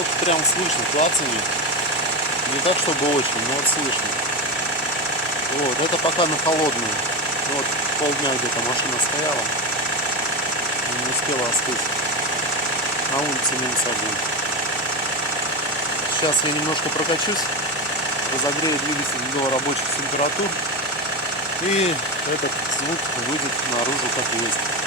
вот прям слышно клацанье. Не так, чтобы очень, но вот слышно. Вот, это пока на холодную. Вот полдня где-то машина стояла. Не успела остыть. На улице -1. Сейчас я немножко прокачусь, разогрею двигатель до рабочих температур. И этот звук выйдет наружу как есть.